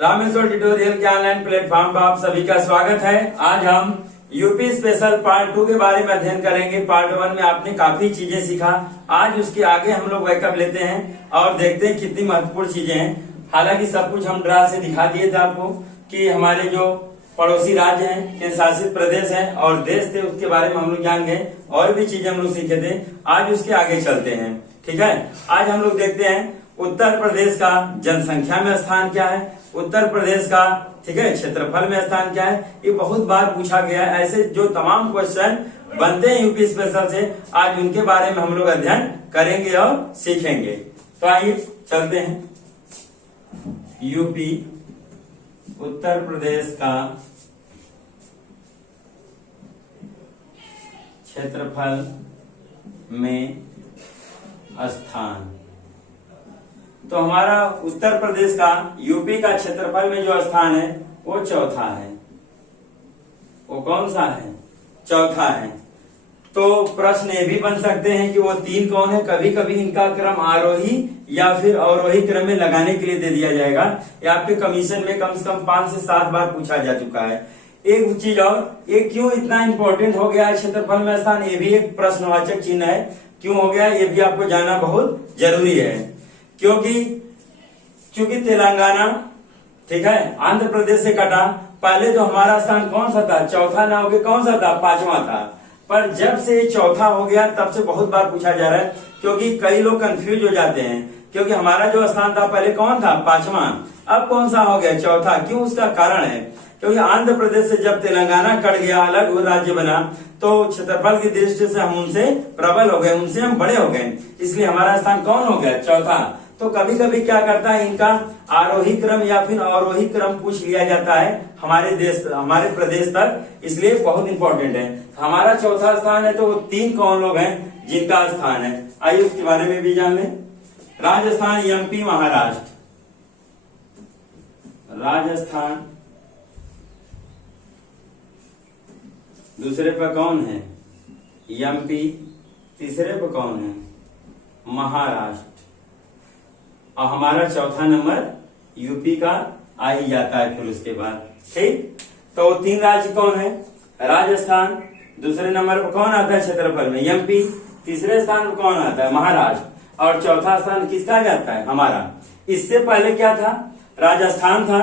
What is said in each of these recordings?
Rameshwar tutorial के online platform पर आप सभी का स्वागत है। आज हम यूपी स्पेशल पार्ट 2 के बारे में अध्ययन करेंगे। पार्ट 1 में आपने काफी चीजें सीखा, आज उसके आगे हम लोग बैकअप लेते हैं और देखते हैं कितनी महत्वपूर्ण चीजें हैं। हालांकि सब कुछ हम ड्रा से दिखा दिए थे आपको कि हमारे जो पड़ोसी राज्य हैं, केंद्र शासित प्रदेश हैं और देश थे, उसके बारे में हम लोग जान गए और भी चीजें हम लोग सीखे थे। आज उसके आगे चलते हैं, ठीक है। आज हम लोग देखते हैं उत्तर प्रदेश का जनसंख्या में स्थान क्या है, उत्तर प्रदेश का, ठीक है, क्षेत्रफल में स्थान क्या है। ये बहुत बार पूछा गया है। ऐसे जो तमाम क्वेश्चन बनते हैं यूपी स्पेशल से, आज उनके बारे में हम लोग अध्ययन करेंगे और सीखेंगे। तो आइए चलते हैं। यूपी उत्तर प्रदेश का क्षेत्रफल में स्थान। तो हमारा उत्तर प्रदेश का यूपी का क्षेत्रफल में जो स्थान है वो चौथा है। वो कौन सा है? चौथा है। तो प्रश्न ये भी बन सकते हैं कि वो तीन कौन है। कभी कभी इनका क्रम आरोही या फिर अवरोही क्रम में लगाने के लिए दे दिया जाएगा। ये आपके कमीशन में कम से कम 5 से 7 बार पूछा जा चुका है। एक चीज और, ये क्यों इतना इंपॉर्टेंट हो गया है क्षेत्रफल में स्थान, ये भी एक प्रश्नवाचक चिन्ह है। क्यों हो गया ये भी आपको जानना बहुत जरूरी है। क्योंकि तेलंगाना, ठीक है, आंध्र प्रदेश से कटा। पहले तो हमारा स्थान कौन सा था? चौथा ना होके कौन सा था? 5वां था। पर जब से चौथा हो गया तब से बहुत बार पूछा जा रहा है, क्योंकि कई लोग कंफ्यूज हो जाते हैं। क्योंकि हमारा जो स्थान था पहले कौन था? 5वां। अब कौन सा हो गया? चौथा। क्यों? उसका कारण है क्योंकि आंध्र प्रदेश से जब तेलंगाना कट गया, अलग वो राज्य बना, तो क्षेत्रफल की दृष्टि से हम उनसे प्रबल हो गए, उनसे हम बड़े हो गए, इसलिए हमारा स्थान कौन हो गया? चौथा। तो कभी कभी क्या करता है, इनका आरोही क्रम या फिर अवरोही क्रम पूछ लिया जाता है हमारे प्रदेश तक, इसलिए बहुत इंपॉर्टेंट है। हमारा चौथा स्थान है, तो वो 3 कौन लोग हैं जिनका स्थान है। आइए उसके बारे में भी जान लें। राजस्थान, एमपी, महाराष्ट्र। राजस्थान दूसरे पर कौन है? एमपी। तीसरे पर कौन है? महाराष्ट्र। और हमारा चौथा नंबर यूपी का आ ही जाता है फिर उसके बाद, ठीक। तो 3 राज्य कौन है? राजस्थान। दूसरे नंबर पर कौन आता है क्षेत्रफल में? एमपी। तीसरे स्थान पर कौन आता है? महाराष्ट्र। और चौथा स्थान किसका जाता है? हमारा। इससे पहले क्या था? राजस्थान था,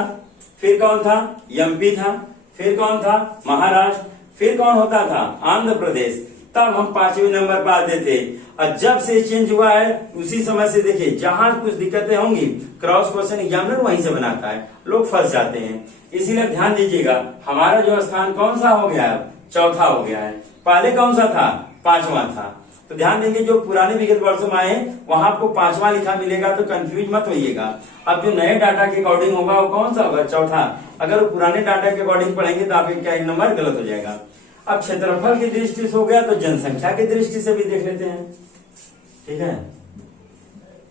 फिर कौन था? एमपी था, फिर कौन था? महाराष्ट्र, फिर कौन होता था? आंध्र प्रदेश। तब हम 5वें नंबर पर आते थे। और जब से चेंज हुआ है उसी समय से देखिए, जहां कुछ दिक्कतें होंगी क्रॉस क्वेश्चन एग्जामिनर वहीं से बनाता है, लोग फंस जाते हैं। इसीलिए ध्यान दीजिएगा, हमारा जो स्थान कौन सा हो गया है? चौथा हो गया है। पहले कौन सा था? 5वां था। तो ध्यान देंगे, जो पुराने विगत वर्षों में आए वहां आपको 5वां लिखा मिलेगा, तो कंफ्यूज मत होइएगा। अब जो नए डाटा के अकॉर्डिंग होगा वो कौन सा होगा? चौथा। अगर वो पुराने डाटा के अकॉर्डिंग पढ़ेंगे तो आपके क्या नंबर गलत हो जाएगा। अब क्षेत्रफल की दृष्टि से हो गया, तो जनसंख्या की दृष्टि से भी देख लेते हैं, ठीक है।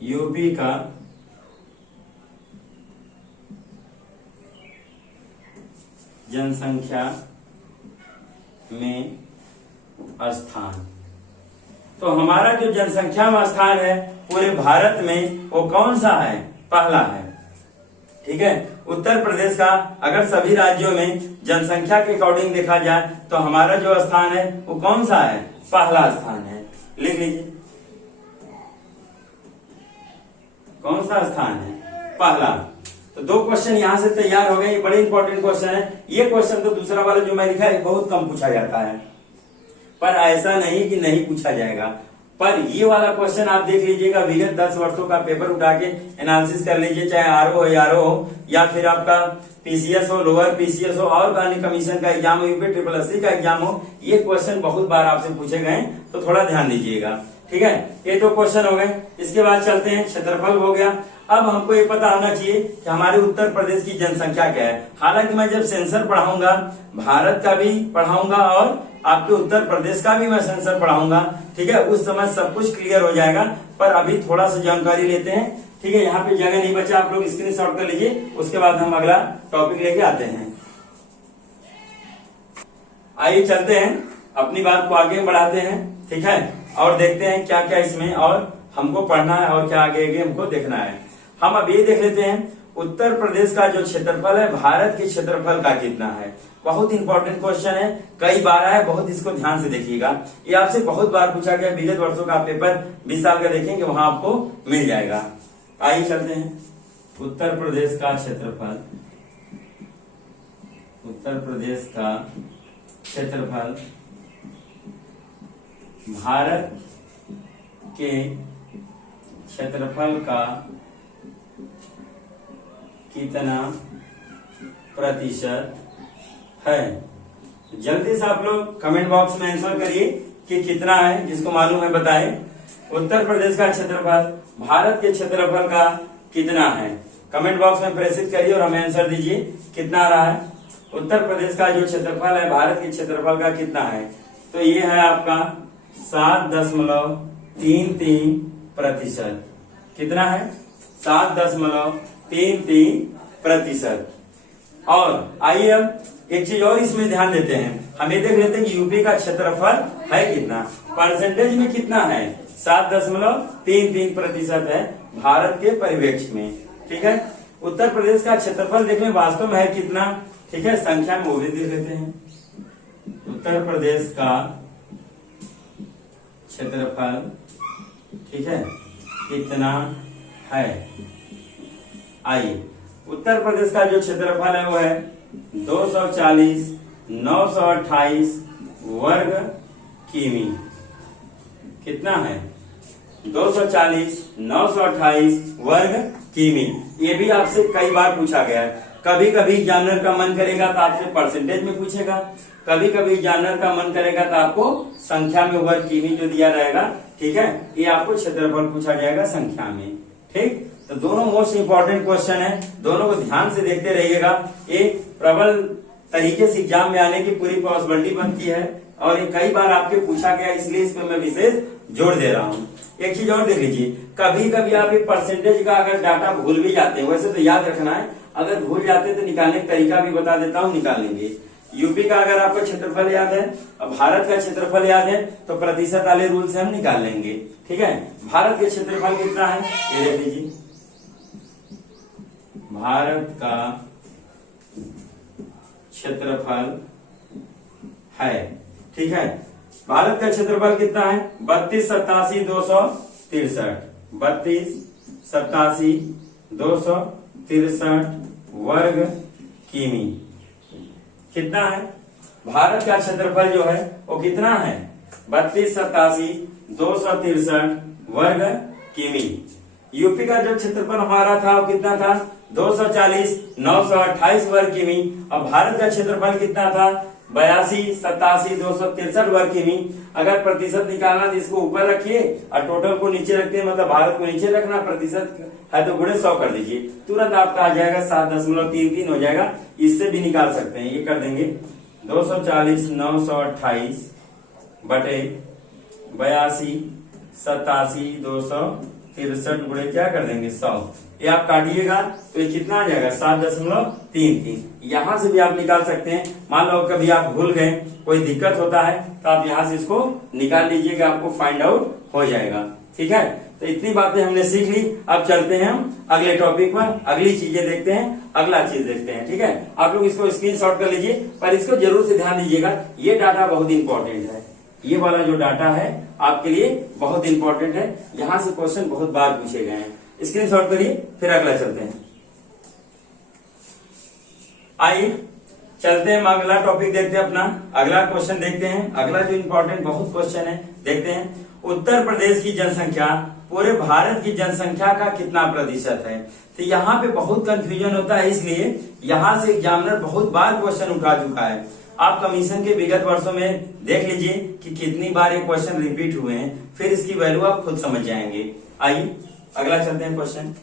यूपी का जनसंख्या में स्थान। तो हमारा जो जनसंख्या में स्थान है पूरे भारत में वो कौन सा है? पहला है, ठीक है। उत्तर प्रदेश का अगर सभी राज्यों में जनसंख्या के अकॉर्डिंग देखा जाए तो हमारा जो स्थान है वो कौन सा है? पहला स्थान है। लिख लीजिए, कौन सा स्थान है? पहला। तो 2 क्वेश्चन यहां से तैयार हो गए। ये बड़े इंपॉर्टेंट क्वेश्चन है। ये क्वेश्चन तो दूसरा वाला जो मैं लिखा है बहुत कम पूछा जाता है, पर ऐसा नहीं कि नहीं पूछा जाएगा। पर ये वाला क्वेश्चन आप देख लीजिएगा, विगत 10 वर्षों का पेपर उठा के एनालिसिस कर लीजिए, चाहे आरओ हो, आरओ हो या फिर आपका पीसीएस हो, लोअर पीसीएस हो और अन्य कमीशन का एग्जाम हो, यूपी ट्रिपल का एग्जाम हो, ये क्वेश्चन बहुत बार आपसे पूछे गए, तो थोड़ा ध्यान दीजिएगा, ठीक है। ये 2 क्वेश्चन हो गए। इसके बाद चलते हैं, क्षेत्रफल हो गया। अब हमको ये पता होना चाहिए कि हमारे उत्तर प्रदेश की जनसंख्या क्या है। हालांकि मैं जब सेंसर पढ़ाऊंगा, भारत का भी पढ़ाऊंगा और आपके उत्तर प्रदेश का भी मैं सेंसर पढ़ाऊंगा, ठीक है, उस समय सब कुछ क्लियर हो जाएगा। पर अभी थोड़ा सा जानकारी लेते हैं, ठीक है। यहाँ पे जगह नहीं बचा, आप लोग स्क्रीनशॉट कर लीजिए, उसके बाद हम अगला टॉपिक लेके आते हैं। आइए चलते हैं, अपनी बात को आगे बढ़ाते हैं, ठीक है, और देखते हैं क्या क्या इसमें और हमको पढ़ना है और क्या आगे आगे हमको देखना है। हम अब ये देख लेते हैं उत्तर प्रदेश का जो क्षेत्रफल है भारत के क्षेत्रफल का कितना है। बहुत इंपॉर्टेंट क्वेश्चन है, कई बार आया, बहुत इसको ध्यान से देखिएगा। ये आपसे बहुत बार पूछा गया, विगत वर्षों का पेपर 20 साल का देखेंगे वहां आपको मिल जाएगा। आइए चलते हैं। उत्तर प्रदेश का क्षेत्रफल, उत्तर प्रदेश का क्षेत्रफल भारत के क्षेत्रफल का कितना प्रतिशत है। जल्दी से आप लोग कमेंट बॉक्स में आंसर करिए कि कितना है, जिसको मालूम है बताएं। उत्तर प्रदेश का क्षेत्रफल भारत के क्षेत्रफल का कितना है, कमेंट बॉक्स में प्रेषित करिए और हमें आंसर दीजिए कितना आ रहा है। उत्तर प्रदेश का जो क्षेत्रफल है भारत के क्षेत्रफल का कितना है, तो ये है आपका 7.33%। कितना है? 7.33%। और आइए अब एक चीज और इसमें ध्यान देते हैं, हम ये देख लेते हैं कि यूपी का क्षेत्रफल है कितना, परसेंटेज में कितना है, 7.33% है भारत के परिवेक्ष में। ठीक है, उत्तर प्रदेश का क्षेत्रफल देखने वास्तव में है कितना, ठीक है, संख्या में वो भी देख लेते हैं। उत्तर प्रदेश का क्षेत्रफल, ठीक है, कितना है। आइए, उत्तर प्रदेश का जो क्षेत्रफल है वो है 240,928 वर्ग किमी। कितना है? 240,928 वर्ग किमी। ये भी आपसे कई बार पूछा गया है। कभी कभी एग्जामिनर का मन करेगा तो आपसे परसेंटेज में पूछेगा, कभी कभी एग्जामिनर का मन करेगा तो आपको संख्या में वर्ग किमी जो दिया रहेगा, ठीक है, ये आपको क्षेत्रफल पूछा जाएगा संख्या में। ठीक, तो दोनों मोस्ट इंपॉर्टेंट क्वेश्चन है, दोनों को ध्यान से देखते रहिएगा। ये प्रबल तरीके से एग्जाम में आने की पूरी पॉसिबिलिटी बनती है और ये कई बार आपके पूछा गया, इसलिए इस पर मैं विशेष जोर दे रहा हूँ। एक चीज और देख लीजिए, कभी कभी आप एक परसेंटेज का अगर डाटा भूल भी जाते हैं, वैसे तो याद रखना है, अगर भूल जाते हैं तो निकालने का तरीका भी बता देता हूँ, निकाल लेंगे। यूपी का अगर आपको क्षेत्रफल याद है और भारत का क्षेत्रफल याद है तो प्रतिशत वाले रूल से हम निकाल लेंगे। ठीक है, भारत के क्षेत्रफल कितना है ये देख लीजिए। भारत का क्षेत्रफल है, ठीक है, भारत का क्षेत्रफल कितना है, 32,87,263, 32,87,263 वर्ग किमी। कितना है? भारत का क्षेत्रफल जो है वो कितना है, 32,87,263 वर्ग किमी। यूपी का जो क्षेत्रफल हमारा था वो कितना था, 240,928 वर्ग किमी। और भारत का क्षेत्रफल कितना था, 82,87,263 वर्ग किमी। अगर प्रतिशत निकालना तो इसको ऊपर रखिए और टोटल को नीचे रखते हैं, मतलब भारत को नीचे रखना, प्रतिशत है तो गुणे 100 कर दीजिए, तुरंत आपका आ जाएगा 7.33 हो जाएगा। इससे भी निकाल सकते हैं, ये कर देंगे 240,928 बटे 82,87,263 गुणे क्या कर देंगे 100। ये आप काटिएगा तो ये कितना आ जाएगा 7.33। यहां से भी आप निकाल सकते हैं। मान लो कभी आप भूल गए, कोई दिक्कत होता है तो आप यहां से इसको निकाल लीजिएगा, आपको फाइंड आउट हो जाएगा। ठीक है, तो इतनी बातें हमने सीख ली। अब चलते हैं हम अगले टॉपिक पर, अगली चीजें देखते हैं, अगला चीज देखते हैं। ठीक है, आप लोग इसको स्क्रीनशॉट कर लीजिए, पर इसको जरूर से ध्यान दीजिएगा, ये डाटा बहुत इंपॉर्टेंट है। ये वाला जो डाटा है आपके लिए बहुत इंपॉर्टेंट है, यहाँ से क्वेश्चन बहुत बार पूछे गए हैं। स्क्रीनशॉट करिए, फिर अगला चलते हैं। आइए चलते हैं, अगला टॉपिक देखते हैं, अपना अगला क्वेश्चन देखते हैं। अगला जो इंपॉर्टेंट बहुत क्वेश्चन है देखते हैं, उत्तर प्रदेश की जनसंख्या पूरे भारत की जनसंख्या का कितना प्रतिशत है। तो यहाँ पे बहुत कंफ्यूजन होता है, इसलिए यहाँ से एग्जामिनर बहुत बार क्वेश्चन उठा चुका है। आप कमीशन के विगत वर्षों में देख लीजिए कि कितनी बार ये क्वेश्चन रिपीट हुए हैं, फिर इसकी वैल्यू आप खुद समझ जाएंगे। आइए अगला चलते हैं क्वेश्चन।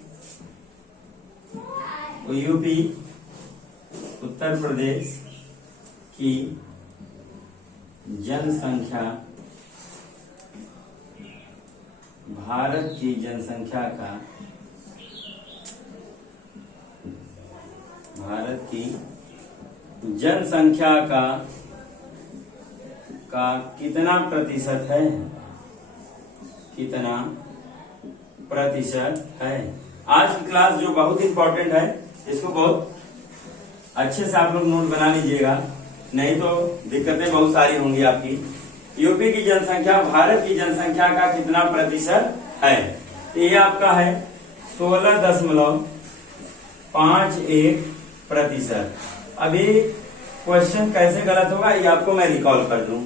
यूपी उत्तर प्रदेश की जनसंख्या भारत की जनसंख्या का, भारत की जनसंख्या का कितना प्रतिशत है, कितना प्रतिशत है। आज की क्लास जो बहुत इंपॉर्टेंट है इसको बहुत अच्छे से आप लोग नोट बना लीजिएगा, नहीं तो दिक्कतें बहुत सारी होंगी आपकी। यूपी की जनसंख्या भारत की जनसंख्या का कितना प्रतिशत है? ये आपका है 16.51%। अभी क्वेश्चन कैसे गलत होगा ये आपको मैं रिकॉल कर दूं,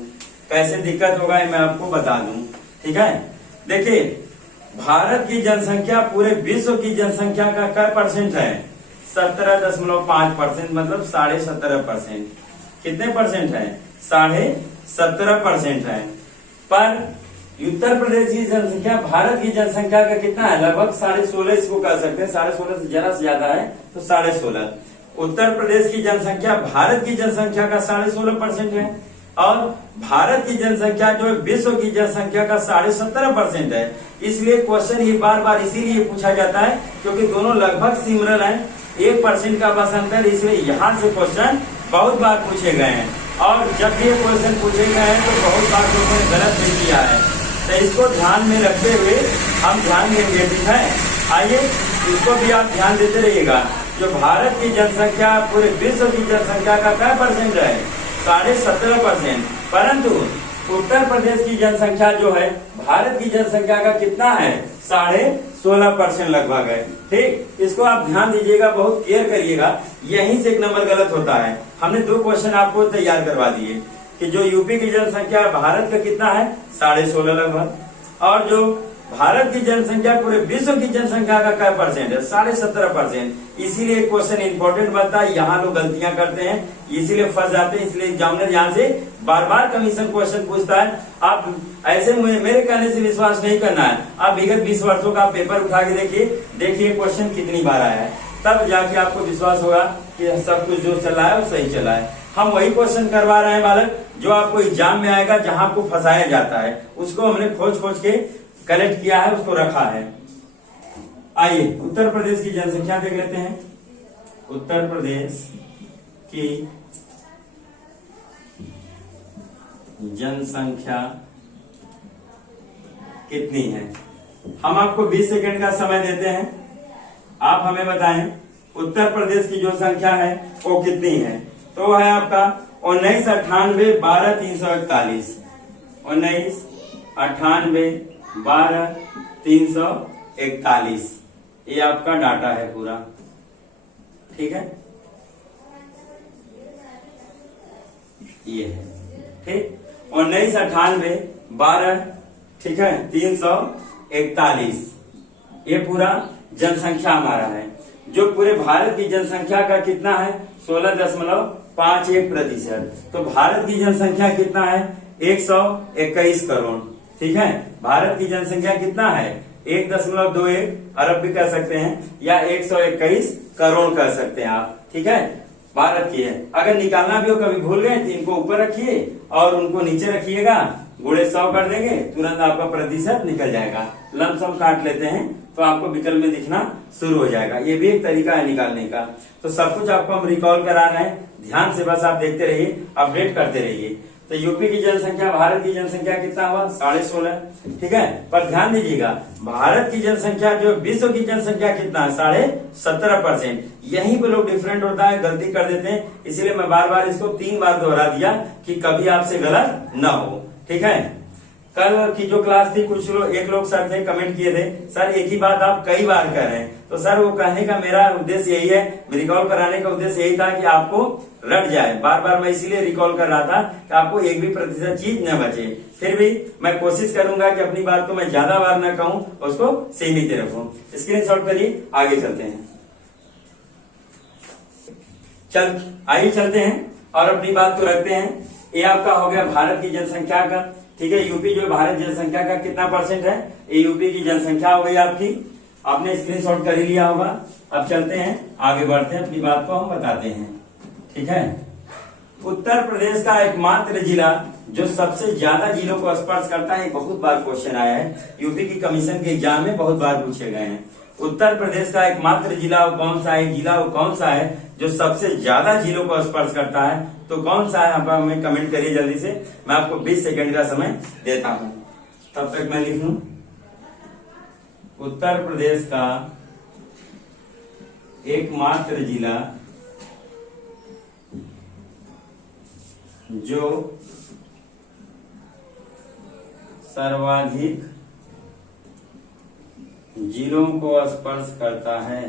कैसे दिक्कत होगा ये मैं आपको बता दूं, ठीक है। देखिए, भारत की जनसंख्या पूरे विश्व की जनसंख्या का क्या परसेंट है? 17.5%, मतलब 17.5%। कितने परसेंट है? 17.5% है। पर उत्तर प्रदेश की जनसंख्या भारत की जनसंख्या का कितना है? लगभग 16.5 इसको कह सकते हैं, 16.5 से जरा से ज्यादा है तो 16.5। उत्तर प्रदेश की जनसंख्या भारत की जनसंख्या का 16.5% है, और भारत की जनसंख्या जो है विश्व की जनसंख्या का 17.5% है। इसलिए क्वेश्चन ये बार बार इसीलिए पूछा जाता है क्योंकि दोनों लगभग सिमिलर हैं, 1% का बस अंतर, इसलिए यहाँ से क्वेश्चन बहुत बार पूछे गए हैं। और जब भी ये क्वेश्चन पूछे गए हैं तो बहुत बार लोगों ने गलत भी किया है, तो इसको ध्यान में रखते हुए हम ध्यान देंगे, ठीक है। आइए इसको भी आप ध्यान देते रहिएगा। जो भारत की जनसंख्या पूरे विश्व की जनसंख्या का क्या परसेंट है? 17.5%। परंतु उत्तर प्रदेश की जनसंख्या जो है भारत की जनसंख्या का कितना है? 16.5% लगभग है, ठीक। इसको आप ध्यान दीजिएगा, बहुत केयर करिएगा, यहीं से एक नंबर गलत होता है। हमने 2 क्वेश्चन आपको तैयार करवा दिए कि जो यूपी की जनसंख्या भारत का कितना है? 16.5 लगभग, और जो भारत की जनसंख्या पूरे विश्व की जनसंख्या का क्या परसेंट है? 17.5%। इसीलिए क्वेश्चन इंपॉर्टेंट बनता है, यहाँ लोग गलतियां करते हैं, इसीलिए फंस जाते हैं। इसलिए एग्जामिनर यहाँ से बार बार कमीशन क्वेश्चन पूछता है। आप ऐसे मेरे कहने से विश्वास नहीं करना है, आप विगत 20 वर्षों का पेपर उठा के देखिए क्वेश्चन कितनी बार आया है, तब जाके आपको विश्वास होगा कि सब कुछ जो चला है वो सही चला है। हम वही क्वेश्चन करवा रहे हैं बालक जो आपको एग्जाम में आएगा, जहां आपको फंसाया जाता है, उसको हमने खोज के कलेक्ट किया है, उसको रखा है। आइए उत्तर प्रदेश की जनसंख्या देख लेते हैं। उत्तर प्रदेश की जनसंख्या कितनी है? हम आपको 20 सेकंड का समय देते हैं, आप हमें बताएं उत्तर प्रदेश की जो संख्या है वो कितनी है। तो है आपका 1998-12-341, 1998-12-341, ये आपका डाटा है पूरा, ठीक है। ये है, ठीक, 1998-12, ठीक है, 341, ये पूरा जनसंख्या हमारा है। जो पूरे भारत की जनसंख्या का कितना है? 16.51%। तो भारत की जनसंख्या कितना है? 121 करोड़, ठीक है। भारत की जनसंख्या कितना है? 1.21 अरब भी कह सकते हैं, या 121 करोड़ कह सकते हैं आप, ठीक है। भारत की है। अगर निकालना भी हो, कभी भूल गए तो इनको ऊपर रखिए और उनको नीचे रखिएगा, गुणे 100 कर देंगे, तुरंत आपका प्रतिशत निकल जाएगा। लमसम काट लेते हैं तो आपको विकल्प में दिखना शुरू हो जाएगा। ये भी एक तरीका है निकालने का। तो सब कुछ आपको हम रिकॉल करा रहे हैं, ध्यान से बस आप देखते रहिए, अपडेट करते रहिए। तो यूपी की जनसंख्या भारत की जनसंख्या कितना हुआ? 16.5, ठीक है। पर ध्यान दीजिएगा, भारत की जनसंख्या जो विश्व की जनसंख्या कितना है? 17.5%। यहीं पे लोग डिफरेंट होता है, गलती कर देते हैं, इसलिए मैं बार बार इसको 3 बार दोहरा दिया कि कभी आपसे गलत न हो, ठीक है। कल की जो क्लास थी, कुछ लोग, एक लोग सर थे, कमेंट किए थे, सर एक ही बात आप कई बार कर रहे हैं। तो सर वो कहने का मेरा उद्देश्य यही है, रिकॉल कराने का उद्देश्य यही था कि आपको रट जाए। बार बार मैं इसीलिए रिकॉल कर रहा था कि आपको एक भी प्रतिशत चीज न बचे। फिर भी मैं कोशिश करूंगा कि अपनी बात को मैं ज्यादा बार न कहूं, उसको सीमित रखूं। स्क्रीनशॉट करिए, आगे चलते हैं। आइए चलते हैं और अपनी बात को रखते हैं। ये आपका हो गया भारत की जनसंख्या का, ठीक है। यूपी जो भारत जनसंख्या का कितना परसेंट है, ये यूपी की जनसंख्या हो गई आपकी। आपने स्क्रीनशॉट कर ही लिया होगा। अब चलते हैं, आगे बढ़ते हैं, अपनी बात को हम बताते हैं, ठीक है। उत्तर प्रदेश का एकमात्र जिला जो सबसे ज्यादा जिलों को स्पर्श करता है, बहुत बार क्वेश्चन आया है, यूपी की कमीशन के एग्जाम में बहुत बार पूछे गए हैं। उत्तर प्रदेश का एकमात्र जिला वो कौन सा है? जिला वो कौन सा है जो सबसे ज्यादा जिलों को स्पर्श करता है? तो कौन सा है? आप हमें कमेंट करिए जल्दी से। मैं आपको 20 सेकंड का समय देता हूं, तब तक मैं लिख लूं। उत्तर प्रदेश का एकमात्र जिला जो सर्वाधिक जिलों को स्पर्श करता है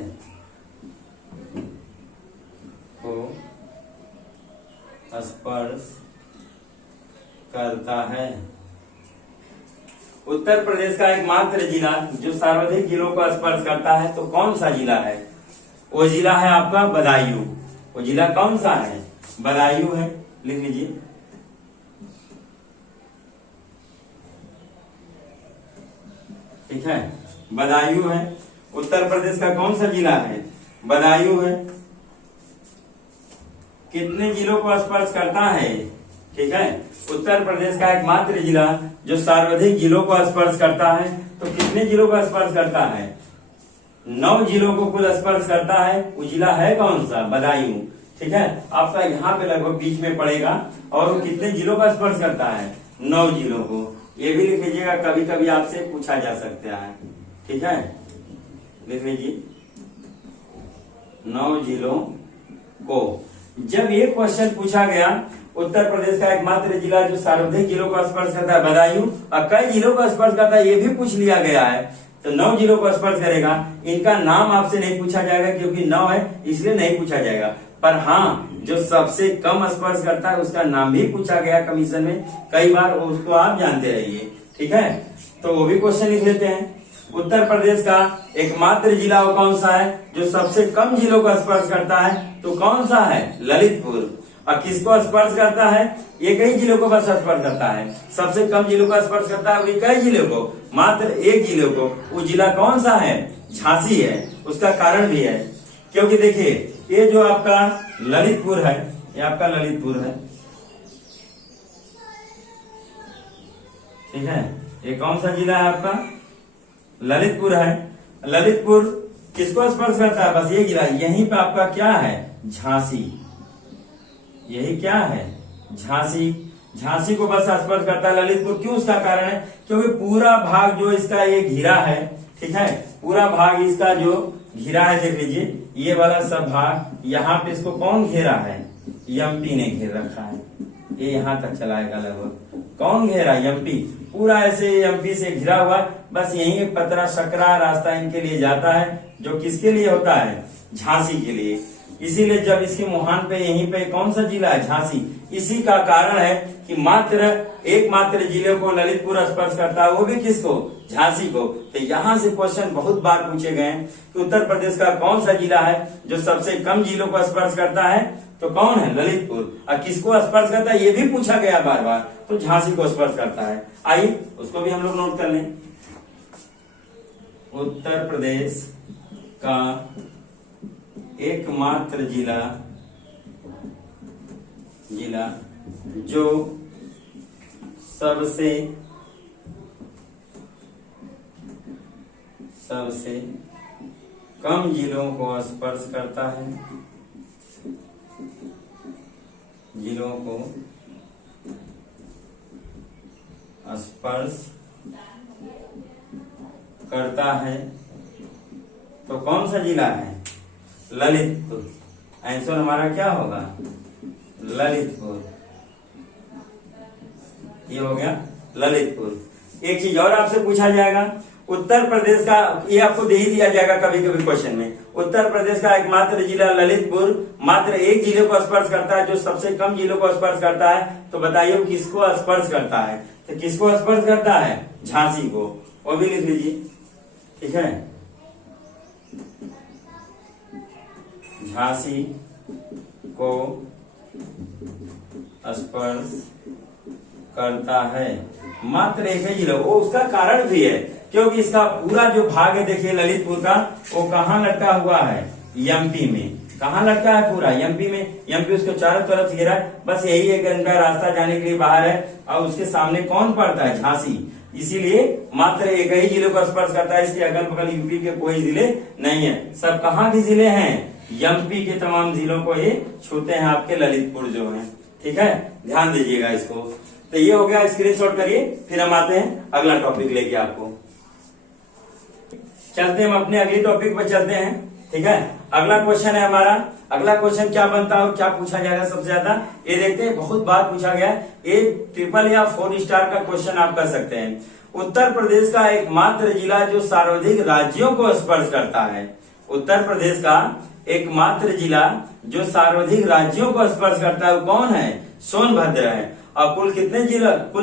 उत्तर प्रदेश का एकमात्र जिला जो सर्वाधिक जिलों को स्पर्श करता है, तो कौन सा जिला है? वो जिला है आपका बदायूं। वो जिला कौन सा है? बदायूं है, लिख लीजिए। ठीक है, बदायूं है। उत्तर प्रदेश का कौन सा जिला है? बदायूं है। कितने जिलों को स्पर्श करता है? ठीक है, उत्तर प्रदेश का एकमात्र जिला जो सर्वाधिक जिलों को स्पर्श करता है, तो कितने जिलों को स्पर्श करता है? 9 जिलों को कुल स्पर्श करता है। वो जिला है कौन सा? बदायूं। ठीक है, आपका यहाँ पे लगभग बीच में पड़ेगा। और वो कितने जिलों का स्पर्श करता है? 9 जिलों को। ये भी लिख लीजिएगा, कभी कभी आपसे पूछा जा सकता है। ठीक है, लिख लीजिए 9 जिलों को। जब ये क्वेश्चन पूछा गया, उत्तर प्रदेश का एकमात्र जिला जो सर्वाधिक जिलों को स्पर्श करता है बदायूं, और कई जिलों को स्पर्श करता है ये भी पूछ लिया गया है, तो 9 जिलों को स्पर्श करेगा। इनका नाम आपसे नहीं पूछा जाएगा क्योंकि 9 है, इसलिए नहीं पूछा जाएगा। पर हाँ, जो सबसे कम स्पर्श करता है उसका नाम भी पूछा गया कमीशन में कई बार, उसको आप जानते रहिए। ठीक है, तो वो भी क्वेश्चन लिख लेते हैं। उत्तर प्रदेश का एकमात्र जिला वो कौन सा है जो सबसे कम जिलों को स्पर्श करता है? तो कौन सा है? ललितपुर। और किसको स्पर्श करता है? ये कई जिलों को बस स्पर्श करता है। सबसे कम जिलों को स्पर्श करता है वो कई जिलों को, मात्र एक जिले को। वो जिला कौन सा है? झांसी है। उसका कारण भी है, क्योंकि देखिए ये जो आपका ललितपुर है, ये आपका ललितपुर है। ठीक है, ये कौन सा जिला है आपका? ललितपुर है। ललितपुर किसको स्पर्श करता है? बस ये जिला। यहीं पे आपका क्या है? झांसी। यही क्या है? झांसी। झांसी को बस स्पर्श करता है ललितपुर। क्यों? उसका कारण है क्योंकि पूरा भाग जो इसका ये घिरा है, ठीक है, पूरा भाग इसका जो घिरा है, देख लीजिए ये वाला सब भाग, यहाँ पे इसको कौन घेरा है? एमपी ने घेर रखा है। ये यहाँ तक चलाएगा लगभग। कौन घेरा? एमपी। पूरा ऐसे एमपी से घिरा हुआ, बस यही पतरा सकरा रास्ता इनके लिए जाता है, जो किसके लिए होता है? झांसी के लिए। इसीलिए जब इसके मुहान पे यहीं पे कौन सा जिला है? झांसी। इसी का कारण है कि मात्र एकमात्र जिले को ललितपुर स्पर्श करता है, वो भी किसको? झांसी को। तो यहाँ से क्वेश्चन बहुत बार पूछे गए हैं कि उत्तर प्रदेश का कौन सा जिला है जो सबसे कम जिलों को स्पर्श करता है? तो कौन है? ललितपुर। और किसको स्पर्श करता है ये भी पूछा गया बार बार, तो झांसी को स्पर्श करता है। आइए उसको भी हम लोग नोट कर लें। उत्तर प्रदेश का एकमात्र जिला जो सबसे कम जिलों को स्पर्श करता है, जिलों को स्पर्श करता है, तो कौन सा जिला है? ललितपुर। आंसर हमारा क्या होगा? ललितपुर। ये हो गया ललितपुर। एक चीज और आपसे पूछा जाएगा, उत्तर प्रदेश का, ये आपको दे ही दिया जाएगा कभी कभी क्वेश्चन में, उत्तर प्रदेश का एकमात्र जिला ललितपुर मात्र एक जिले को स्पर्श करता है जो सबसे कम जिलों को स्पर्श करता है, तो बताइए वो किसको स्पर्श करता है? तो किसको स्पर्श करता है? झांसी को। वो भी लिख लीजिए। ठीक है, झांसी को स्पर्श करता है मात्र एक ही जिला। वो उसका कारण भी है क्योंकि इसका पूरा जो भाग है देखिए ललितपुर का, वो कहाँ लटका हुआ है? एमपी में। कहाँ लटका है? पूरा एमपी में। एमपी उसको चारों तरफ से घेरा है, बस यही एक घंटा रास्ता जाने के लिए बाहर है, और उसके सामने कौन पड़ता है? झांसी। इसीलिए मात्र एक ही जिले को स्पर्श करता है, इसके अगल बगल यूपी के कोई जिले नहीं है। सब कहाँ के जिले हैं? एमपी के तमाम जिलों को ये छूते हैं आपके ललितपुर जो है। ठीक है, ध्यान दीजिएगा इसको। तो ये हो गया, स्क्रीनशॉट करिए। फिर हम आते हैं अगला टॉपिक लेके आपको। चलते हैं हम अपने अगले टॉपिक पर चलते हैं। ठीक है। अगला क्वेश्चन है हमारा, अगला क्वेश्चन क्या बनता है और क्या पूछा जाएगा सबसे ज्यादा, ये देखते हैं। बहुत बार पूछा गया है, एक ट्रिपल या 4 स्टार का क्वेश्चन आप कर सकते हैं। उत्तर प्रदेश का एकमात्र जिला जो सर्वाधिक राज्यों को स्पर्श करता है, उत्तर प्रदेश का एकमात्र जिला जो सर्वाधिक राज्यों को स्पर्श करता है वो कौन है, सोनभद्र है। और कुल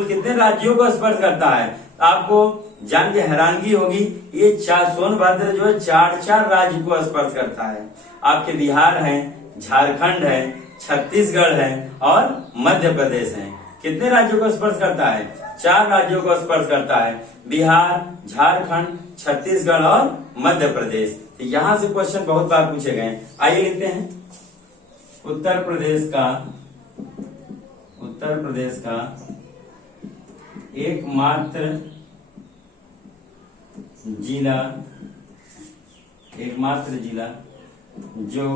कितने राज्यों को स्पर्श करता है, आपको जान के हैरानगी होगी, ये सोनभद्र जो है 4 राज्य को स्पर्श करता है। आपके बिहार है, झारखंड है, छत्तीसगढ़ है और मध्य प्रदेश है। कितने राज्यों को स्पर्श करता है, 4 राज्यों को स्पर्श करता है, बिहार, झारखंड, छत्तीसगढ़ और मध्य प्रदेश। यहां से क्वेश्चन बहुत बार पूछे गए। आइए लिखते हैं, उत्तर प्रदेश का एकमात्र जिला जो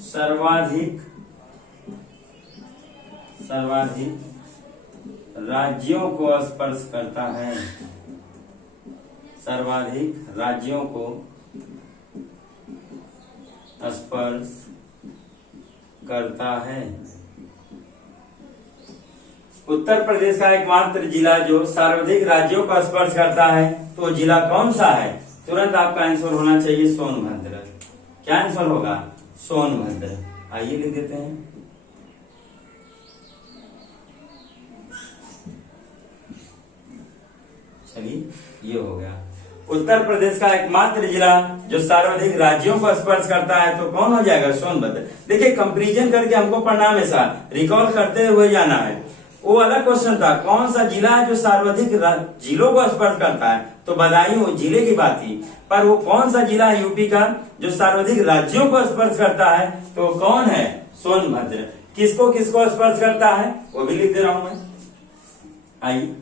सर्वाधिक राज्यों को स्पर्श करता है, सर्वाधिक राज्यों को स्पर्श करता है। उत्तर प्रदेश का एकमात्र जिला जो सर्वाधिक राज्यों को स्पर्श करता है, तो जिला कौन सा है, तुरंत आपका आंसर होना चाहिए सोनभद्र। क्या आंसर होगा, सोनभद्र। आइए लिख देते हैं, चलिए ये हो गया। उत्तर प्रदेश का एकमात्र जिला जो सर्वाधिक राज्यों को स्पर्श करता है तो कौन हो जाएगा, सोनभद्र। देखिए कंपैरिजन करके हमको पढ़ना, हमेशा रिकॉल करते हुए जाना है। वो अलग क्वेश्चन था, कौन सा जिला है जो सर्वाधिक जिलों को स्पर्श करता है, तो बदायूं वो जिले की बात थी, पर वो कौन सा जिला है यूपी का जो सर्वाधिक राज्यों को स्पर्श करता है, तो कौन है, सोनभद्र। किसको किसको स्पर्श करता है वो भी लिख दे रहा हूं मैं, आइए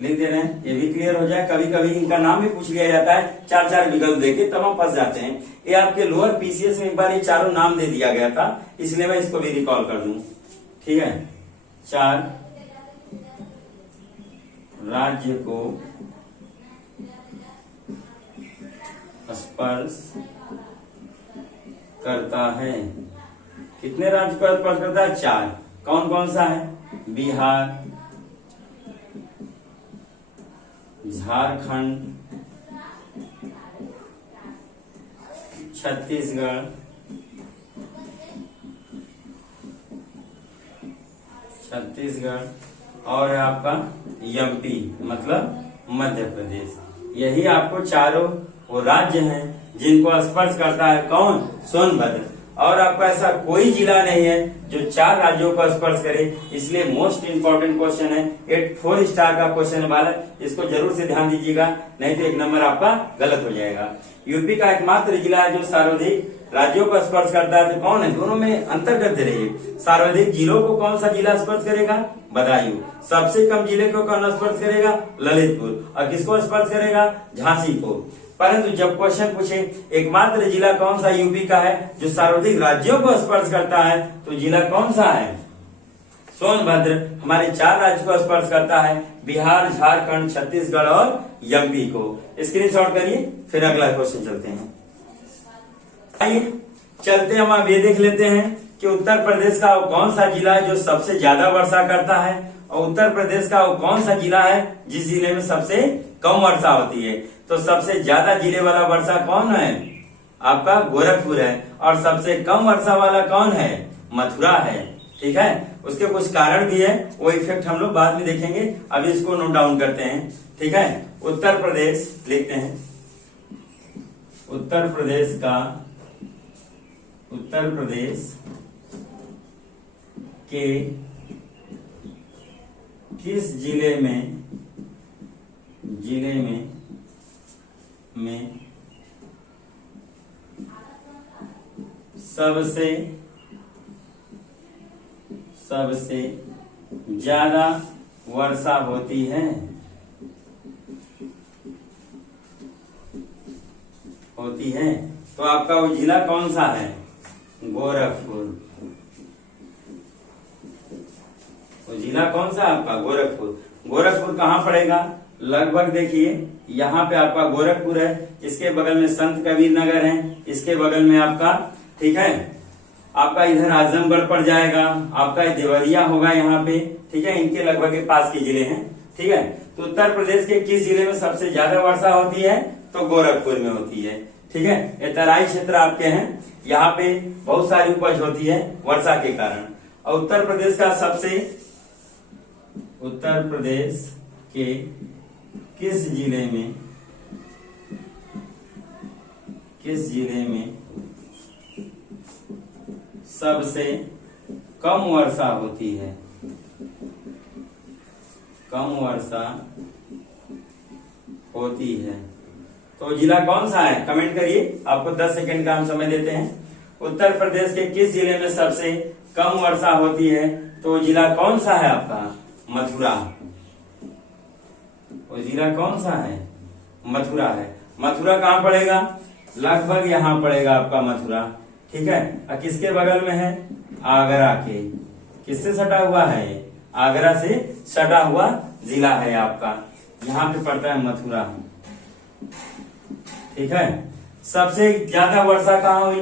लिख दे रहे हैं, ये भी क्लियर हो जाए। कभी कभी इनका नाम भी पूछ लिया जाता है, 4 विकल्प देके, तब हम फंस जाते हैं। ये आपके लोअर पीसीएस में एक बार ये चारों नाम दे दिया गया था, इसलिए मैं इसको भी रिकॉल कर दूं, ठीक है। 4 राज्य को स्पर्श करता है। कितने राज्य को स्पर्श करता है, 4। कौन कौन सा है, बिहार, झारखंड, छत्तीसगढ़, और है आपका एमपी मतलब मध्य प्रदेश। यही आपको चारों वो राज्य हैं जिनको स्पर्श करता है कौन, सोनभद्र। और आपका ऐसा कोई जिला नहीं है जो 4 राज्यों को स्पर्श करे, इसलिए मोस्ट इंपोर्टेंट क्वेश्चन है, 4 स्टार का क्वेश्चन वाला, इसको जरूर से ध्यान दीजिएगा, नहीं तो 1 नंबर आपका गलत हो जाएगा। यूपी का एकमात्र जिला है जो सर्वाधिक राज्यों को स्पर्श करता है, तो कौन है, दोनों में अंतर करते रहिए। सर्वाधिक जिलों को कौन सा जिला स्पर्श करेगा, बदायूं। सबसे कम जिले को कौन स्पर्श करेगा, ललितपुर। और किसको स्पर्श करेगा, झांसी को। परंतु जब क्वेश्चन पूछे एकमात्र जिला कौन सा यूपी का है जो सर्वाधिक राज्यों को स्पर्श करता है, तो जिला कौन सा है, सोनभद्र। हमारे 4 राज्य को स्पर्श करता है, बिहार, झारखंड, छत्तीसगढ़ और एमपी को। स्क्रीनशॉट करिए, फिर अगला क्वेश्चन चलते हैं। आइए चलते हम अब ये देख लेते हैं कि उत्तर प्रदेश का वो कौन सा जिला है जो सबसे ज्यादा वर्षा करता है, और उत्तर प्रदेश का वो कौन सा जिला है जिस जिले में सबसे कम वर्षा होती है। तो सबसे ज्यादा जिले वाला वर्षा कौन है, आपका गोरखपुर है, और सबसे कम वर्षा वाला कौन है, मथुरा है, ठीक है। उसके कुछ कारण भी है, वो इफेक्ट हम लोग बाद में देखेंगे, अभी इसको नोट डाउन करते हैं, ठीक है। उत्तर प्रदेश लिखते हैं, उत्तर प्रदेश के किस जिले में सबसे ज्यादा वर्षा होती है, तो आपका वो जिला कौन सा है, गोरखपुर। वो जिला कौन सा आपका, गोरखपुर। गोरखपुर कहाँ पड़ेगा, लगभग देखिए यहाँ पे आपका गोरखपुर है, इसके बगल में संत कबीर नगर है, इसके बगल में आपका, ठीक है, आपका इधर आजमगढ़ पड़ जाएगा, आपका देवरिया होगा यहाँ पे, ठीक है, इनके लगभग के पास के जिले हैं, ठीक है। तो उत्तर प्रदेश के किस जिले में सबसे ज्यादा वर्षा होती है? तो गोरखपुर में होती है, ठीक है। ये तराई क्षेत्र आपके हैं, यहाँ पे बहुत सारी उपज होती है वर्षा के कारण। और उत्तर प्रदेश के किस जिले में सबसे कम वर्षा होती है? कम वर्षा होती है तो जिला कौन सा है? कमेंट करिए, आपको 10 सेकंड का हम समय देते हैं। उत्तर प्रदेश के किस जिले में सबसे कम वर्षा होती है? तो जिला कौन सा है आपका? मथुरा। वो जिला कौन सा है? मथुरा है। मथुरा कहाँ पड़ेगा? लगभग यहाँ पड़ेगा आपका मथुरा, ठीक है। और किसके बगल में है? आगरा के। किससे सटा हुआ है? आगरा से सटा हुआ जिला है आपका, यहाँ पे पड़ता है मथुरा, ठीक है। सबसे ज्यादा वर्षा कहाँ हुई?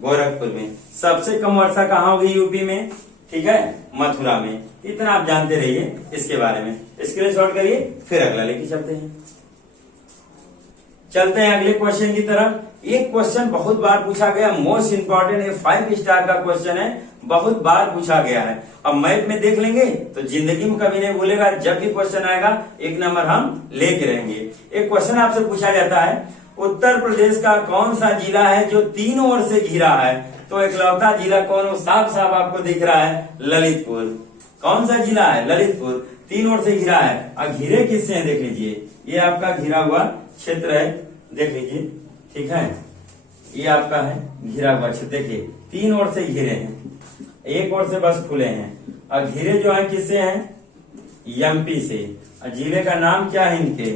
गोरखपुर में। सबसे कम वर्षा कहाँ हुई? यूपी में, ठीक है, मथुरा में। इतना आप जानते रहिए इसके बारे में, स्क्रीनशॉट करिए, फिर अगला लेके चलते हैं अगले क्वेश्चन की तरफ। एक क्वेश्चन बहुत बार पूछा गया, मोस्ट इंपॉर्टेंट है, 5 स्टार का क्वेश्चन है, बहुत बार पूछा गया है। अब मैथ में देख लेंगे तो जिंदगी में कभी नहीं भूलेगा, जब भी क्वेश्चन आएगा 1 नंबर हम लेके रहेंगे। एक क्वेश्चन आपसे पूछा जाता है, उत्तर प्रदेश का कौन सा जिला है जो तीनों ओर से घिरा है? तो इकलौता जिला कौन? वो साफ साफ आपको दिख रहा है, ललितपुर। कौन सा जिला है? ललितपुर। 3 ओर से घिरा है। और घिरे किससे है? देख लीजिए, ये आपका घिरा हुआ क्षेत्र है, देख लीजिए, ठीक है, ये आपका है घिरा हुआ क्षेत्र। देखिए 3 ओर से घिरे हैं, एक ओर से बस खुले हैं। और घिरे जो है किससे हैं? एमपी से। और जिले का नाम क्या है इनके?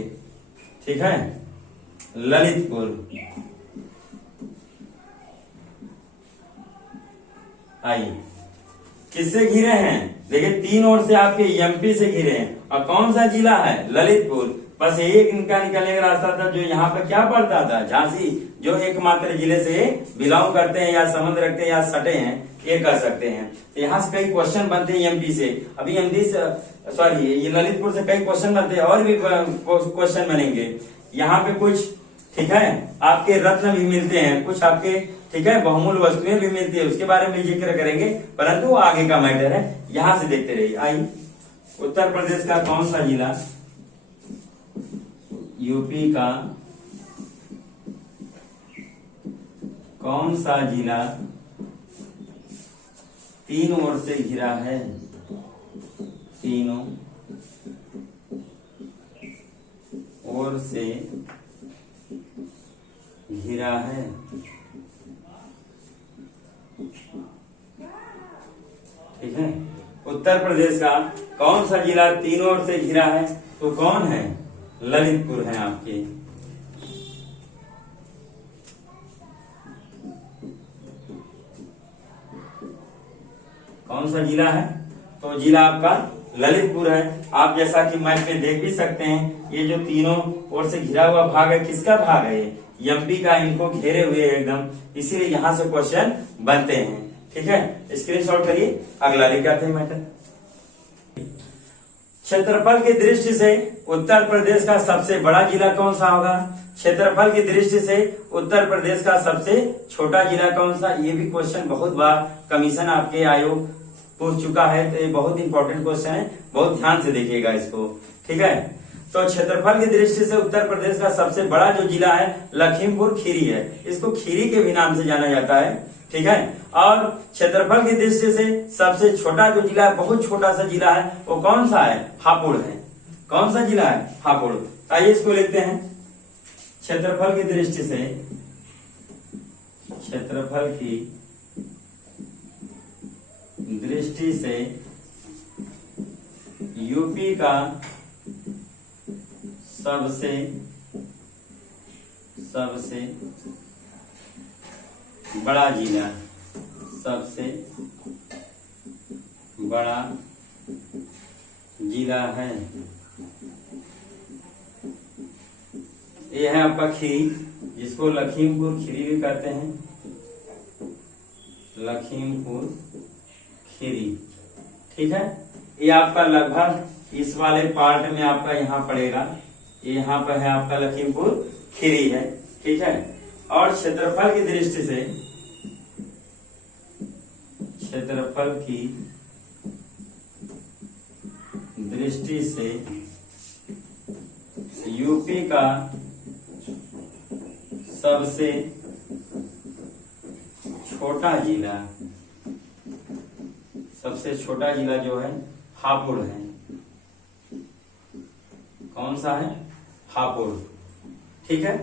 ठीक है, ललितपुर। आइए, किससे घिरे हैं? देखिए 3 ओर से आपके एमपी से घिरे हैं। और कौन सा जिला है? ललितपुर। बस एक इनका निकलने का रास्ता था, जो यहाँ पर क्या पड़ता था? झांसी, जो एकमात्र जिले से बिलोंग करते हैं या संबंध रखते हैं या सटे हैं, ये कर सकते हैं। तो यहाँ से कई क्वेश्चन बनते हैं एमपी से, अभी एमपी से, सॉरी, ये ललितपुर से कई क्वेश्चन बनते हैं, और भी क्वेश्चन बनेंगे यहाँ पे कुछ, ठीक है। आपके रत्न भी मिलते हैं कुछ, आपके, ठीक है, बहुमूल्य वस्तुएं भी मिलती है, उसके बारे में जिक्र करेंगे, परंतु आगे का मैटर है, यहाँ से देखते रहिए। आइए, उत्तर प्रदेश का कौन सा जिला, यूपी का कौन सा जिला 3 ओर से घिरा है? तीनों ओर से घिरा है। ठीक है, उत्तर प्रदेश का कौन सा जिला 3 ओर से घिरा है? तो कौन है? ललितपुर है आपके। कौन सा जिला है? तो जिला आपका ललितपुर है। आप जैसा कि मैप में देख भी सकते हैं, ये जो तीनों ओर से घिरा हुआ भाग है, किसका भाग है? एमपी का। इनको घेरे हुए एकदम, इसीलिए यहां से क्वेश्चन बनते हैं। ठीक है, स्क्रीनशॉट करिए, अगला लेके आते हैं मैटर। क्षेत्रफल की दृष्टि से उत्तर प्रदेश का सबसे बड़ा जिला कौन सा होगा? क्षेत्रफल की दृष्टि से उत्तर प्रदेश का सबसे छोटा जिला कौन सा? ये भी क्वेश्चन बहुत बार कमीशन आपके आयोग पूछ चुका है, तो ये बहुत इंपॉर्टेंट क्वेश्चन है, बहुत ध्यान से देखिएगा इसको। ठीक है, तो क्षेत्रफल की दृष्टि से उत्तर प्रदेश का सबसे बड़ा जो जिला है, लखीमपुर खीरी है। इसको खीरी के भी नाम से जाना जाता है। ठीक है, और क्षेत्रफल की दृष्टि से सबसे छोटा जो जिला है, बहुत छोटा सा जिला है, वो कौन सा है? हापुड़ है। कौन सा जिला है? हापुड़। आइए इसको लिखते हैं। क्षेत्रफल की दृष्टि से, क्षेत्रफल की दृष्टि से यूपी का सबसे बड़ा जिला, सबसे बड़ा जिला है ये है आपका खीरी, जिसको लखीमपुर खीरी भी कहते हैं, लखीमपुर खीरी। ठीक है, ये आपका लगभग इस वाले पार्ट में आपका यहाँ पड़ेगा, ये यहाँ पर है आपका लखीमपुर खीरी है। ठीक है, और क्षेत्रफल की दृष्टि से, क्षेत्रफल की दृष्टि से यूपी का सबसे छोटा जिला, सबसे छोटा जिला जो है हापुड़ है। कौन सा है? हापुड़। ठीक है,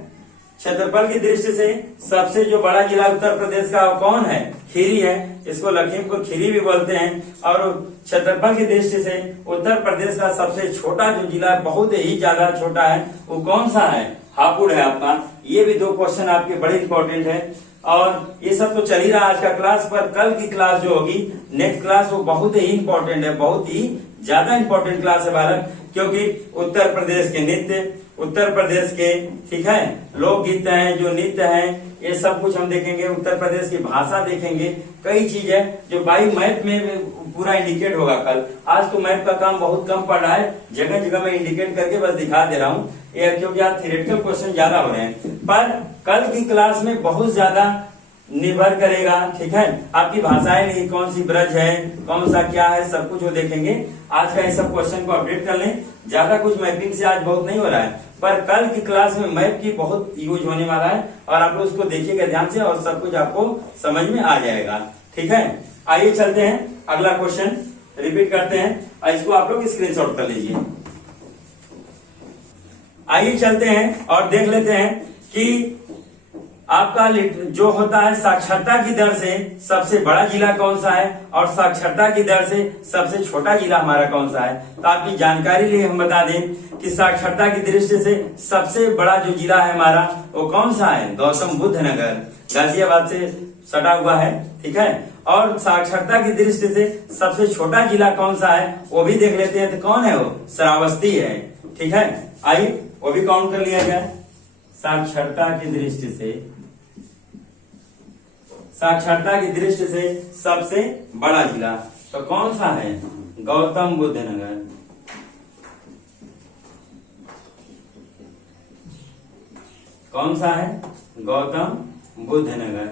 क्षेत्रफल की दृष्टि से सबसे जो बड़ा जिला उत्तर प्रदेश का कौन है? खीरी है, इसको लखीमपुर खीरी भी बोलते हैं। और क्षेत्रफल की दृष्टि से उत्तर प्रदेश का सबसे छोटा जो जिला है, बहुत ही ज्यादा छोटा है, वो कौन सा है? हापुड़ है आपका। ये भी दो क्वेश्चन आपके बड़े इंपॉर्टेंट है। और ये सब तो चल ही रहा आज का क्लास, पर कल की क्लास जो होगी, नेक्स्ट क्लास, वो बहुत ही इंपॉर्टेंट है, बहुत ही ज्यादा इंपॉर्टेंट क्लास है बालक, क्योंकि उत्तर प्रदेश के नृत्य, उत्तर प्रदेश के, ठीक है, लोकगीत हैं, जो नृत्य हैं, ये सब कुछ हम देखेंगे। उत्तर प्रदेश की भाषा देखेंगे, कई चीज है जो बाई मैप में पूरा इंडिकेट होगा कल। आज तो मैप का काम बहुत कम पड़ रहा है, जगह जगह मैं इंडिकेट करके बस दिखा दे रहा हूँ, क्योंकि आज थियोरेटिकल क्वेश्चन ज्यादा हो रहे हैं। पर कल की क्लास में बहुत ज्यादा निर्भर करेगा, ठीक है, आपकी भाषाएं नहीं, कौन सी ब्रज है, कौन सा क्या है, सब कुछ वो देखेंगे। आज का ये सब क्वेश्चन को अपडेट कर लें, ज्यादा कुछ मैपिंग से आज बहुत नहीं हो रहा है, पर कल की क्लास में मैप की बहुत यूज होने वाला है, और आप लोग उसको देखिएगा ध्यान से, और सब कुछ आपको समझ में आ जाएगा। ठीक है, आइए चलते हैं, अगला क्वेश्चन रिपीट करते हैं, और इसको आप लोग स्क्रीनशॉट कर लीजिए। आइए चलते हैं और देख लेते हैं कि आपका जो होता है साक्षरता की दर से सबसे बड़ा जिला कौन सा है, और साक्षरता की दर से सबसे छोटा जिला हमारा कौन सा है। तो आपकी जानकारी लिए हम बता दें कि साक्षरता की दृष्टि से सबसे बड़ा जो जिला है हमारा, वो कौन सा है? गौतम बुद्ध नगर, गाजियाबाद से सटा हुआ है। ठीक है, और साक्षरता की दृष्टि से सबसे छोटा जिला कौन सा है, वो भी देख लेते हैं। तो कौन है वो? श्रावस्ती है। ठीक है, आइए वो भी काउंट कर लिया जाए। साक्षरता की दृष्टि से, साक्षरता की दृष्टि से सबसे बड़ा जिला तो कौन सा है? गौतम बुद्ध नगर। कौन सा है? गौतम बुद्ध नगर।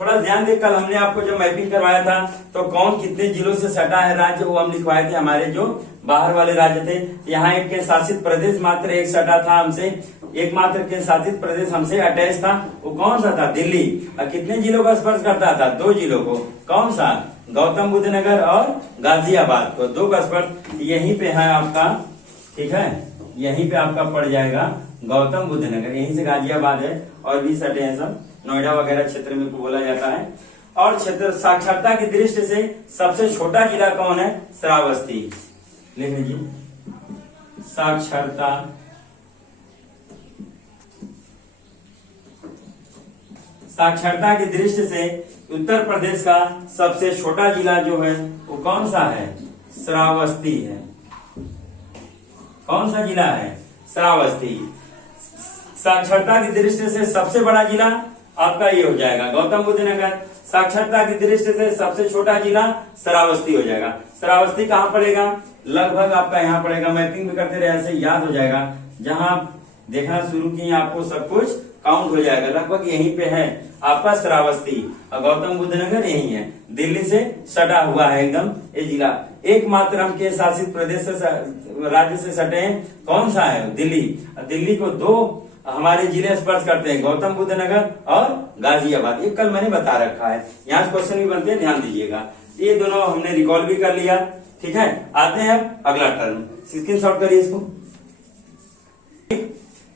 थोड़ा ध्यान दे, कल हमने आपको जो मैपिंग करवाया था, तो कौन कितने जिलों से सटा है राज्य, वो हम लिखवाए थे। हमारे जो बाहर वाले राज्य थे, यहाँ एक के शासित प्रदेश मात्र एक सटा था हमसे, एकमात्र के शासित प्रदेश हमसे अटैच था, वो कौन सा था? दिल्ली। और कितने जिलों का स्पर्श करता था? 2 जिलों को। कौन सा? गौतम बुद्ध नगर और गाजियाबाद को, 2 का स्पर्श यहीं पे है आपका। ठीक है, यहीं पे आपका पड़ जाएगा गौतम बुद्ध नगर, यहीं से गाजियाबाद है, और भी सटे हैं सब, नोएडा वगैरह क्षेत्र में बोला जाता है। और क्षेत्र साक्षरता की दृष्टि से सबसे छोटा जिला कौन है? श्रावस्ती। लिख लीजिए, साक्षरता साक्षरता की दृष्टि से उत्तर प्रदेश का सबसे छोटा जिला जो है वो कौन सा है? श्रावस्ती है। कौन सा जिला है? श्रावस्ती। साक्षरता की दृष्टि से सबसे बड़ा जिला आपका ये हो जाएगा गौतम बुद्ध नगर। साक्षरता की दृष्टि से सबसे छोटा जिला श्रावस्ती हो जाएगा। श्रावस्ती कहाँ पड़ेगा? लगभग आपका यहाँ पड़ेगा, मैपिंग भी करते रहे ऐसे याद हो जाएगा। जहां देखना शुरू किए आपको सब कुछ काउंट हो जाएगा, लगभग यहीं पे है आपका श्रावस्ती, और गौतम बुद्ध नगर यही है, दिल्ली से सटा हुआ है एकदम ये जिला। एकमात्र हम के शासित प्रदेश से राज्य से सटे हैं, कौन सा है? दिल्ली। दिल्ली को 2 हमारे जिले स्पर्श करते हैं, गौतम बुद्ध नगर और गाजियाबाद। ये कल मैंने बता रखा है, यहाँ क्वेश्चन भी बनते हैं, ध्यान दीजिएगा। ये दोनों हमने रिकॉल भी कर लिया। ठीक है, आते हैं अब अगला टर्म, स्क्रीनशॉट करिए इसको।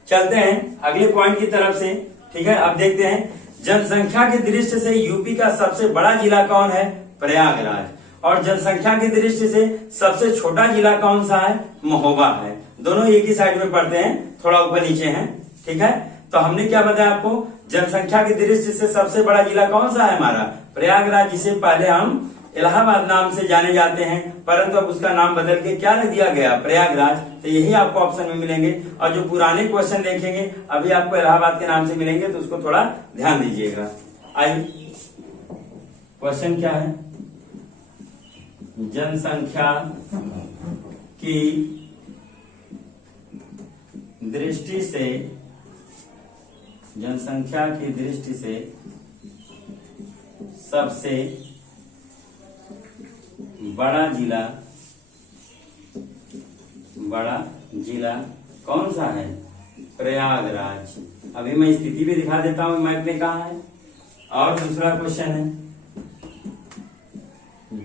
चलते हैं अगले पॉइंट की तरफ से। ठीक है, अब देखते हैं जनसंख्या की दृष्टि से यूपी का सबसे बड़ा जिला कौन है? प्रयागराज। और जनसंख्या की दृष्टि से सबसे छोटा जिला कौन सा है? महोबा है। दोनों एक ही साइड में पड़ते हैं, थोड़ा ऊपर नीचे हैं। ठीक है, तो हमने क्या बताया आपको? जनसंख्या की दृष्टि से सबसे बड़ा जिला कौन सा है हमारा? प्रयागराज, जिसे पहले हम इलाहाबाद नाम से जाने जाते हैं, परंतु अब उसका नाम बदल के क्या रख दिया गया, प्रयागराज। तो यही आपको ऑप्शन में मिलेंगे। और जो पुराने क्वेश्चन देखेंगे अभी आपको इलाहाबाद के नाम से मिलेंगे, तो उसको थोड़ा ध्यान दीजिएगा। आइए क्वेश्चन क्या है, जनसंख्या की दृष्टि से, जनसंख्या की दृष्टि से सबसे बड़ा जिला कौन सा है, प्रयागराज। अभी मैं स्थिति भी दिखा देता हूं मैप में कहा है। और दूसरा क्वेश्चन है,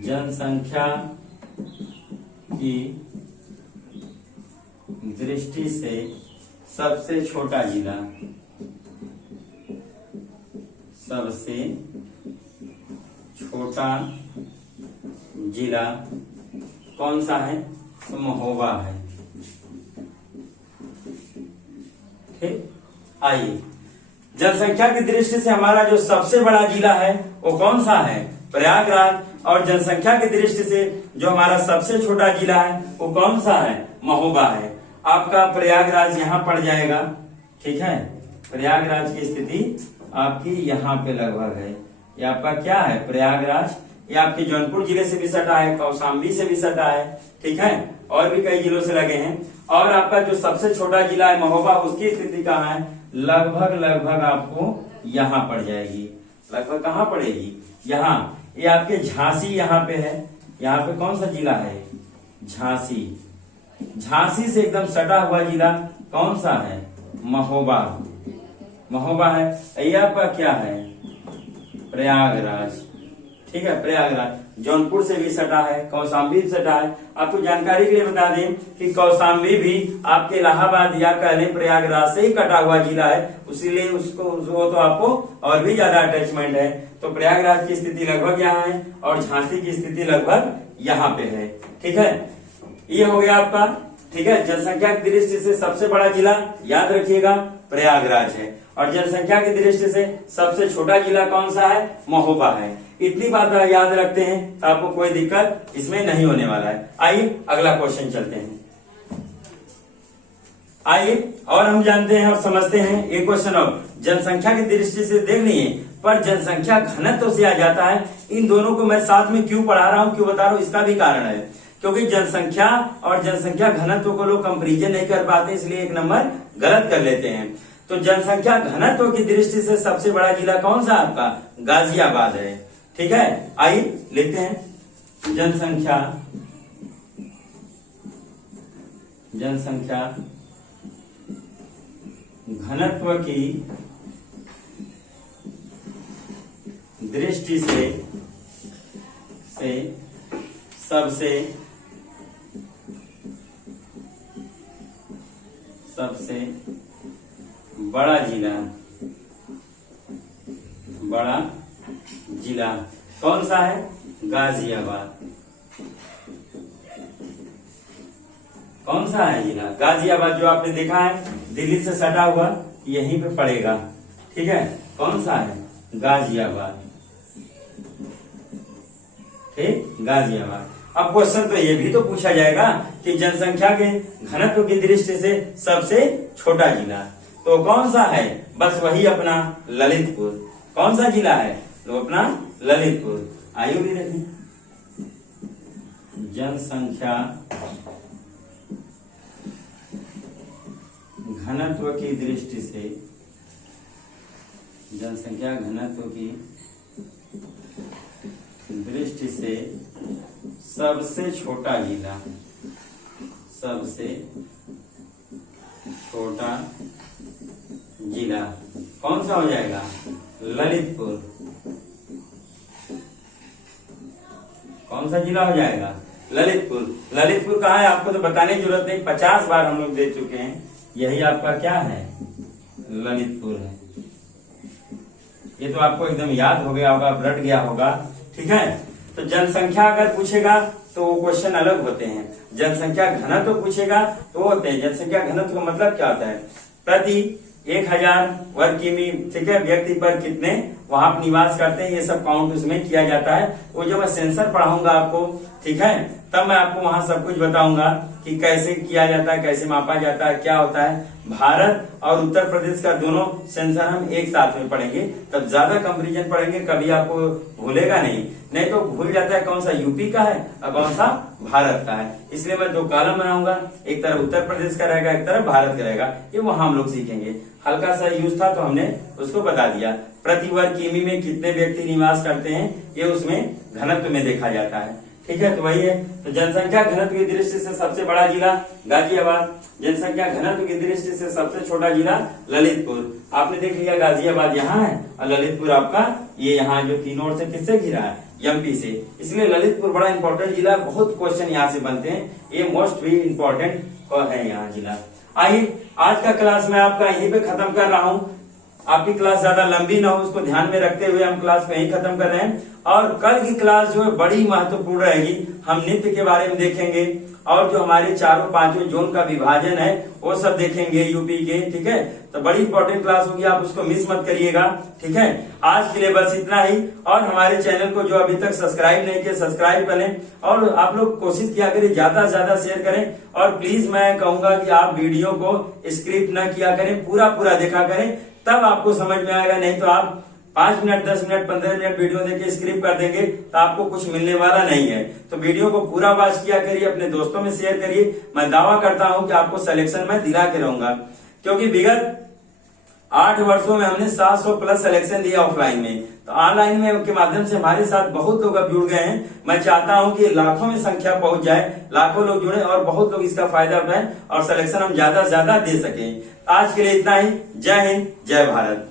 जनसंख्या की दृष्टि से सबसे छोटा जिला, सबसे छोटा जिला कौन सा है, तो महोबा है। ठीक, आइए जनसंख्या की दृष्टि से हमारा जो सबसे बड़ा जिला है वो कौन सा है, प्रयागराज। और जनसंख्या की दृष्टि से जो हमारा सबसे छोटा जिला है वो कौन सा है, महोबा है। आपका प्रयागराज यहाँ पड़ जाएगा, ठीक है। प्रयागराज की स्थिति आपकी यहाँ पे लगभग है। ये आपका क्या है, प्रयागराज। ये आपके जौनपुर जिले से भी सटा है, कौशाम्बी से भी सटा है, ठीक है, और भी कई जिलों से लगे हैं। और आपका जो सबसे छोटा जिला है महोबा, उसकी स्थिति कहाँ है, लगभग आपको यहाँ पड़ जाएगी। लगभग कहाँ पड़ेगी, यहाँ। ये आपके झांसी यहाँ पे है। यहाँ पे कौन सा जिला है, झांसी। झांसी से एकदम सटा हुआ जिला कौन सा है, महोबा। महोबा है। ये आपका क्या है, प्रयागराज, ठीक है, प्रयागराज। जौनपुर से भी सटा है, कौशाम्बी से सटा है। आपको जानकारी के लिए बता दें कि कौशाम्बी भी आपके इलाहाबाद या कह लें प्रयागराज से ही कटा हुआ जिला है, इसीलिए उसको वो तो आपको और भी ज्यादा अटैचमेंट है। तो प्रयागराज की स्थिति लगभग यहाँ है और झांसी की स्थिति लगभग यहाँ पे है, ठीक है। ये हो गया आपका, ठीक है। जनसंख्या की दृष्टि से सबसे बड़ा जिला याद रखिएगा प्रयागराज है, और जनसंख्या की दृष्टि से सबसे छोटा जिला कौन सा है, महोबा है। इतनी बात याद रखते हैं तो आपको कोई दिक्कत इसमें नहीं होने वाला है। आइए अगला क्वेश्चन चलते हैं। आइए और हम जानते हैं और समझते हैं एक क्वेश्चन और जनसंख्या की दृष्टि से देख लिए, पर जनसंख्या घनत्व से आ जाता है। इन दोनों को मैं साथ में क्यों पढ़ा रहा हूं, क्यों बता रहा हूं, इसका भी कारण है। क्योंकि जनसंख्या और जनसंख्या घनत्व को लोग कंपेरिजन नहीं कर पाते, इसलिए एक नंबर गलत कर लेते हैं। तो जनसंख्या घनत्व की दृष्टि से सबसे बड़ा जिला कौन सा आपका, गाजियाबाद है, ठीक है। आइए लिखते हैं, जनसंख्या घनत्व की दृष्टि से सबसे बड़ा जिला कौन सा है, गाजियाबाद। कौन सा है जिला, गाजियाबाद। जो आपने देखा है दिल्ली से सटा हुआ, यहीं पे पड़ेगा, ठीक है। कौन सा है, गाजियाबाद, ठीक, गाजियाबाद। अब क्वेश्चन तो ये भी तो पूछा जाएगा कि जनसंख्या के घनत्व की दृष्टि से सबसे छोटा जिला तो कौन सा है, बस वही अपना ललितपुर। कौन सा जिला है, तो अपना ललितपुर। आयु भी देखिए, जनसंख्या घनत्व की दृष्टि से, जनसंख्या घनत्व की दृष्टि से सबसे छोटा जिला, सबसे छोटा जिला कौन सा हो जाएगा, ललितपुर। कौन सा जिला हो जाएगा, ललितपुर। ललितपुर कहाँ है आपको तो बताने की जरूरत नहीं, 50 बार हम लोग देख चुके हैं। यही आपका क्या है, ललितपुर है। ये तो आपको एकदम याद हो गया होगा, रट गया होगा, ठीक है। तो जनसंख्या अगर पूछेगा तो वो क्वेश्चन अलग होते हैं। जनसंख्या घनत्व पूछेगा तो होते हैं। जनसंख्या घनत्व का मतलब क्या होता है, प्रति 1000 वर्ग किमी, ठीक है, व्यक्ति पर कितने वहां पर निवास करते हैं, ये सब काउंट उसमें किया जाता है। वो जब मैं सेंसर पढ़ाऊंगा आपको, ठीक है, तब मैं आपको वहां सब कुछ बताऊंगा कि कैसे किया जाता है, कैसे मापा जाता है, क्या होता है। भारत और उत्तर प्रदेश का दोनों सेंसर हम एक साथ में पढ़ेंगे, तब ज्यादा कंपैरिजन पढ़ेंगे, कभी आपको भूलेगा नहीं तो भूल जाता है कौन सा यूपी का है और कौन सा भारत का है। इसलिए मैं 2 कॉलम बनाऊंगा, एक तरफ उत्तर प्रदेश का रहेगा, एक तरफ भारत का रहेगा। ये वहां हम लोग सीखेंगे। हल्का सा यूज था तो हमने उसको बता दिया। प्रति वर्ग किमी में कितने व्यक्ति निवास करते हैं, ये उसमें घनत्व में देखा जाता है, ठीक है। तो वही है। तो जनसंख्या घनत्व की दृष्टि से सबसे बड़ा जिला गाजियाबाद, जनसंख्या घनत्व की दृष्टि से सबसे छोटा जिला ललितपुर। आपने देख लिया गाजियाबाद यहाँ है और ललितपुर आपका ये यहाँ जो तीनों ओर से किससे घिरा है, एमपी से, इसलिए ललितपुर बड़ा इंपॉर्टेंट जिला। बहुत क्वेश्चन यहाँ से बनते हैं, ये मोस्ट भी इंपॉर्टेंट है यहाँ जिला। आइए आज का क्लास मैं आपका यहीं पे खत्म कर रहा हूँ। आपकी क्लास ज्यादा लंबी ना हो, उसको ध्यान में रखते हुए हम क्लास को यहीं खत्म कर रहे हैं। और कल की क्लास जो है बड़ी महत्वपूर्ण रहेगी। हम नृत्य के बारे में देखेंगे और जो हमारे चारों पांचों जोन का विभाजन है वो सब देखेंगे यूपी के, ठीक है। तो बड़ी इंपॉर्टेंट क्लास होगी, आप उसको मिस मत करिएगा, ठीक है। आज के लिए बस इतना ही। और हमारे चैनल को जो अभी तक सब्सक्राइब नहीं किया, सब्सक्राइब करें और आप लोग कोशिश किया करें ज्यादा से ज्यादा शेयर करें। और प्लीज मैं कहूंगा कि आप वीडियो को स्क्रिप्ट न किया करें, पूरा पूरा देखा करें, तब आपको समझ में आएगा। नहीं तो आप 5 मिनट 10 मिनट 15 मिनट वीडियो देख के स्क्रिप्ट कर देंगे तो आपको कुछ मिलने वाला नहीं है। तो वीडियो को पूरा वॉच किया करिए, अपने दोस्तों में शेयर करिए। मैं दावा करता हूं कि आपको सिलेक्शन में दिला के रहूंगा, क्योंकि विगत 8 वर्षों में हमने 700 प्लस सिलेक्शन दिया ऑफलाइन में। तो ऑनलाइन में के माध्यम से हमारे साथ बहुत लोग अब जुड़ गए हैं। मैं चाहता हूं कि लाखों में संख्या पहुंच जाए, लाखों लोग जुड़े और बहुत लोग इसका फायदा उठाएं और सिलेक्शन हम ज्यादा से ज्यादा दे सकें। आज के लिए इतना ही। जय हिंद, जय भारत।